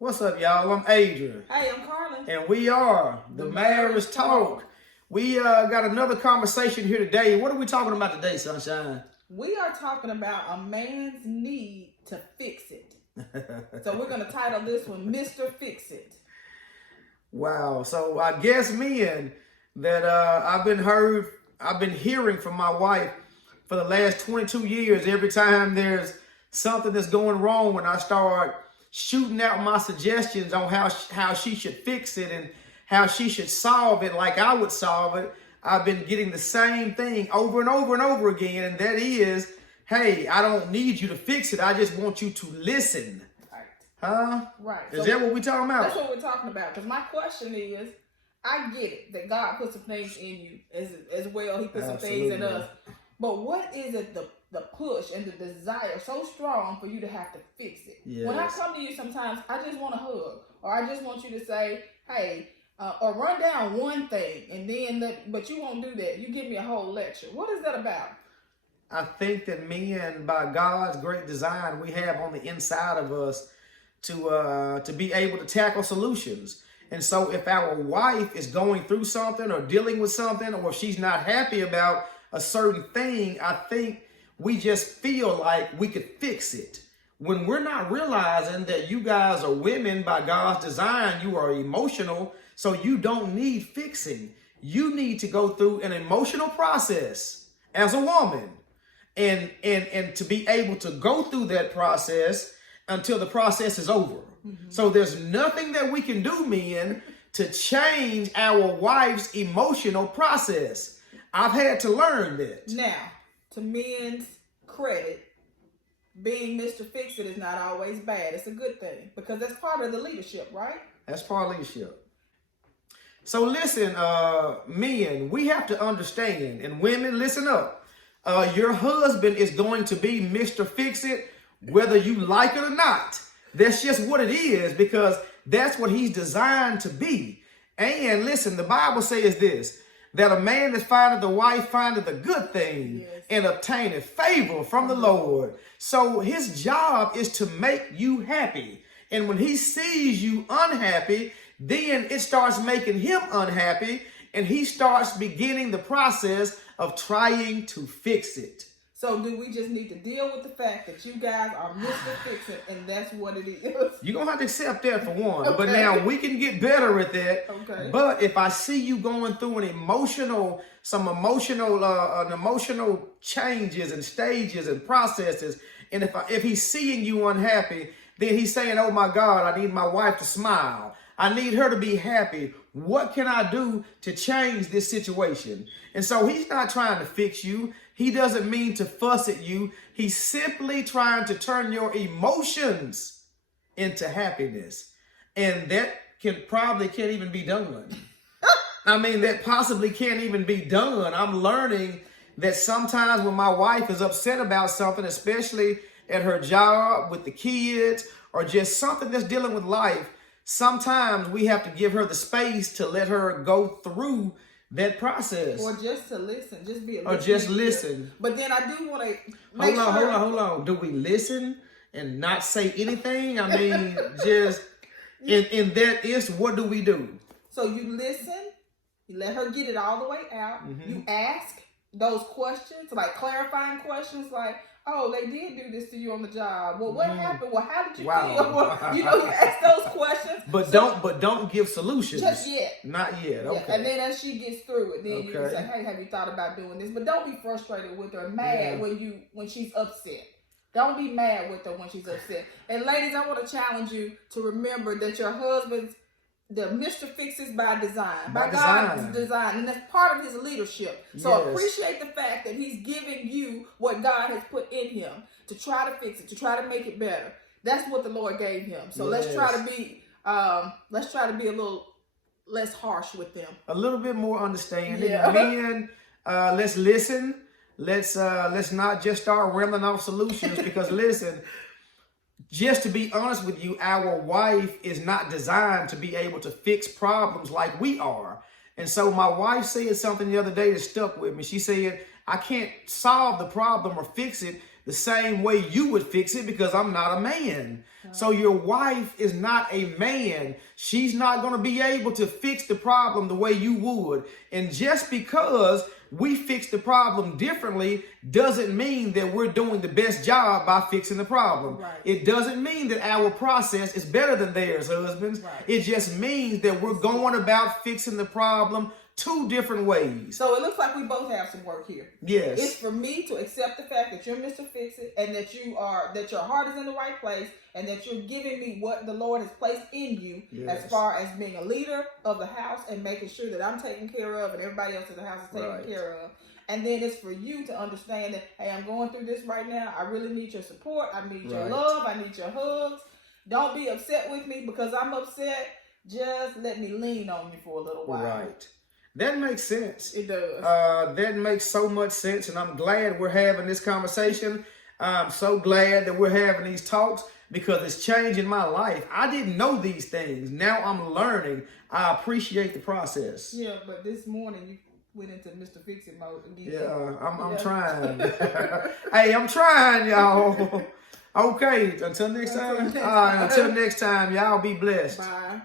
What's up, y'all? I'm Adrian. Hey, I'm Carlin. And we are the Marriage Talk. We got another conversation here today. What are we talking about today, Sunshine? We are talking about a man's need to fix it. So we're going to title this one, Mr. Fix It. Wow. So I guess men that I've been hearing from my wife for the last 22 years, every time there's something that's going wrong, when I start shooting out my suggestions on how she should fix it and how she should solve it like I would solve it, I've been getting the same thing over and over and over again. And that is, hey, I don't need you to fix it. I just want you to listen. Right. Huh? Right. Is that what we're talking about? That's what we're talking about. Because my question is, I get it that God put some things in you as well. He put some things in us. But what is it, the push and the desire so strong for you to have to fix it? Yes. When I come to you sometimes, I just want a hug. Or I just want you to say, hey, or run down one thing, and then but you won't do that. You give me a whole lecture. What is that about? I think that men, by God's great design, we have on the inside of us to be able to tackle solutions. And so if our wife is going through something or dealing with something, or if she's not happy about a certain thing, I think we just feel like we could fix it. When we're not realizing that you guys are women by God's design, you are emotional, so you don't need fixing. You need to go through an emotional process as a woman and to be able to go through that process until the process is over. Mm-hmm. So there's nothing that we can do, men, to change our wife's emotional process. I've had to learn that. Now, to men's credit, being Mr. Fix-It is not always bad. It's a good thing because that's part of the leadership, right? That's part of leadership. So listen, men, we have to understand, and women, listen up. Your husband is going to be Mr. Fix-It, whether you like it or not. That's just what it is, because that's what he's designed to be. And listen, the Bible says this, that a man that findeth a wife findeth a good thing, yes, and obtaineth favor from the Lord. So his job is to make you happy. And when he sees you unhappy, then it starts making him unhappy, and he starts beginning the process of trying to fix it. So do we just need to deal with the fact that you guys are Mr. Fix-It, and that's what it is? You're going to have to accept that for one. Okay. But now we can get better at that. Okay. But if I see you going through an emotional changes and stages and processes, and if he's seeing you unhappy, then he's saying, oh my God, I need my wife to smile. I need her to be happy. What can I do to change this situation? And so he's not trying to fix you. He doesn't mean to fuss at you. He's simply trying to turn your emotions into happiness. And that can't even be done. I mean, that possibly can't even be done. I'm learning that sometimes when my wife is upset about something, especially at her job, with the kids, or just something that's dealing with life, sometimes we have to give her the space to let her go through that process. Or just to listen. Just be a Or just listen. But then I do want to Hold on. Do we listen and not say anything? I mean, just in that instance, what do we do? So you listen, you let her get it all the way out. Mm-hmm. You ask those questions, like clarifying questions, like, oh, they did do this to you on the job. Well, what happened? Well, how did you feel? Well, you ask those questions. But don't give solutions. Just yet. Not yet. Okay. Yeah. And then as she gets through it, then you can say, hey, have you thought about doing this? But don't be frustrated with her, mad when she's upset. Don't be mad with her when she's upset. And ladies, I want to challenge you to remember that your husband's the Mr. Fix-It by design, by God's design, and that's part of his leadership. So appreciate the fact that he's giving you what God has put in him to try to fix it, to try to make it better. That's what the Lord gave him. So let's try to be a little less harsh with them, a little bit more understanding. Yeah. Men, let's listen. Let's not just start rambling off solutions, because listen. Just to be honest with you, our wife is not designed to be able to fix problems like we are. And so my wife said something the other day that stuck with me. She said, I can't solve the problem or fix it the same way you would fix it because I'm not a man. So your wife is not a man. She's not going to be able to fix the problem the way you would. And just because we fix the problem differently doesn't mean that we're doing the best job by fixing the problem. Right. It doesn't mean that our process is better than theirs, husbands. Right. It just means that we're going about fixing the problem two different ways. So it looks like we both have some work here. Yes. It's for me to accept the fact that you're Mr. Fix-It and that that your heart is in the right place and that you're giving me what the Lord has placed in you as far as being a leader of the house and making sure that I'm taken care of and everybody else in the house is taken care of. And then it's for you to understand that, hey, I'm going through this right now. I really need your support. I need your love. I need your hugs. Don't be upset with me because I'm upset. Just let me lean on you for a little while. Right. That makes sense. It does. That makes so much sense, and I'm glad we're having this conversation. I'm so glad that we're having these talks because it's changing my life. I didn't know these things. Now I'm learning. I appreciate the process. Yeah, but this morning you went into Mr. Fix-It mode again. Yeah, I'm trying. Hey, I'm trying, y'all. Okay, until next time. All right, until next time, y'all be blessed. Bye.